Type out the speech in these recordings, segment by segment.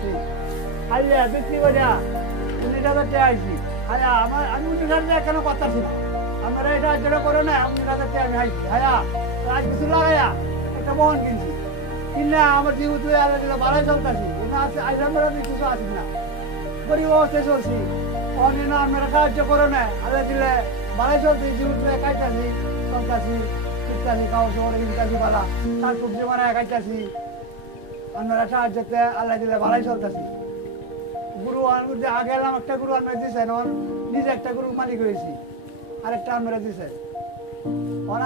করছি আইয়া বিক্রি করে 19,000 টাকা আইছি হায়া আমি 19,000 টাকা কেন করতেছি না আমরা এটা যেটা করে না 19,000 টাকা আমি আইছি হায়া আজ কিছু লাগাইয়া একটা বহন কিনছি কিনা আমার জীবিত আল্লাহ দিলে ভালোই চলতেছি আজ আমরা কিছু আছি না গরিব অবস্থায় চলছি অন্য আমরা সাহায্য করো না আল্লাহ দিলে ভালোই চলছি জীবিত খাইতেছি চলতেছি শিখতেছি খাওয়া শহরে কিনতেছি ভালো তার সবজি বানায় খাইতেছি আমরা সাহায্যতে আল্লাহ দিলে ভালোই চলতেছি গুরু আগে এলাম একটা গুরু আমরা দিয়েছেন নিজে একটা গরু মালিক হয়েছি আরেকটা আমরা দিছে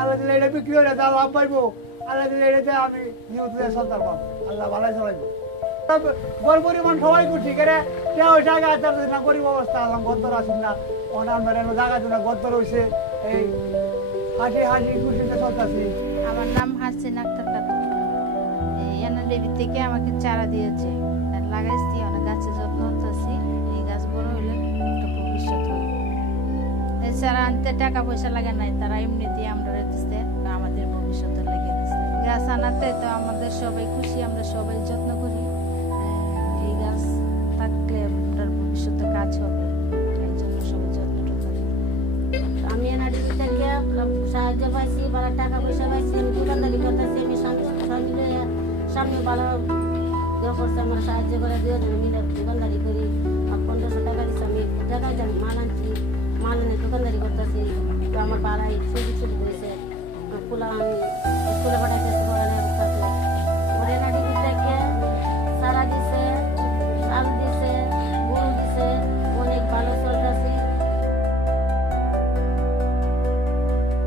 আল্লাহ দিলে এটা বিক্রি হলে তা লাভ পাইবো আল্লাহ দিলে এটাতে আমি জীবিত চলতে পারবো আল্লাহ ভালোই চালাইবো গড় পরিমাণ সবাই করছি কেন কেউ জায়গা আছে না গরিব অবস্থা আলাম গদ্দর আসিস না আমরা জায়গা না গদ্দর হয়েছে এই হাসি হাসি খুশিতে চলতেছি। আমার নাম হাসিন আক্তার খাতুন। এনএলডি থেকে আমাকে চারা দিয়েছে লাগাইছি অনেক গাছের যত্ন করতেছি এই গাছ বড় হইলে একটা ভবিষ্যৎ হবে এছাড়া আনতে টাকা পয়সা লাগে নাই তারা এমনি দিয়ে আমরা দিচ্ছে আমাদের ভবিষ্যতে লেগে দিচ্ছে গাছ আনাতে তো আমাদের সবাই খুশি আমরা সবাই যত্ন করি এই গাছ থাকলে আমাদের ভবিষ্যতে কাজ হবে এই জন্য সবাই যত্নটা করি। আমি এনআরডি থেকে সাহায্য পাইছি ভালো টাকা পয়সা পাইছি আমি দোকানদারি করতেছি আমি সামনে ভালো করছে আমার সাহায্য করে দিয়ে আমি দোকানদারি করি 1500 টাকা দিচ্ছে আমি জায়গায় যাই মাল আনছি মাল এনে দোকানদারি করতেছি তো আমার বাড়াই সুযোগ সুবিধা হয়েছে ফুলা আমি স্কুলে পাঠাইতেছি পড়ালেখা করতেছি আমার এনআরডি থেকে সারা দিছে চাল দিছে গরু দিছে অনেক ভালো চলতেছি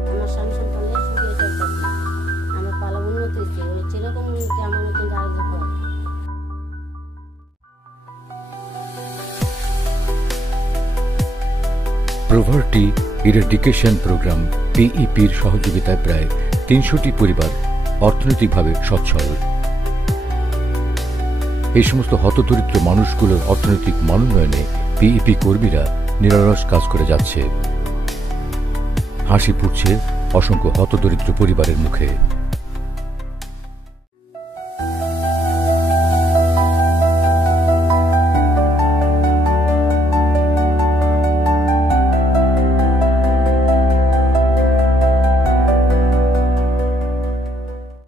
আমার স্বামী সন্তানদের সুখে চলতেছি আমার ভালো উন্নত হয়েছে যেরকম আমার নতুন গাড়ি যখন প্রভার্টি ইরাডিকেশন প্রোগ্রাম পিইপির সহযোগিতায় প্রায় 300টি পরিবার অর্থনৈতিকভাবে সচ্ছল। এই সমস্ত হতদরিদ্র মানুষগুলোর অর্থনৈতিক মানোন্নয়নে পিইপি কর্মীরা নিরলস কাজ করে যাচ্ছে। হাসি ফুটছে অসংখ্য হতদরিদ্র পরিবারের মুখে।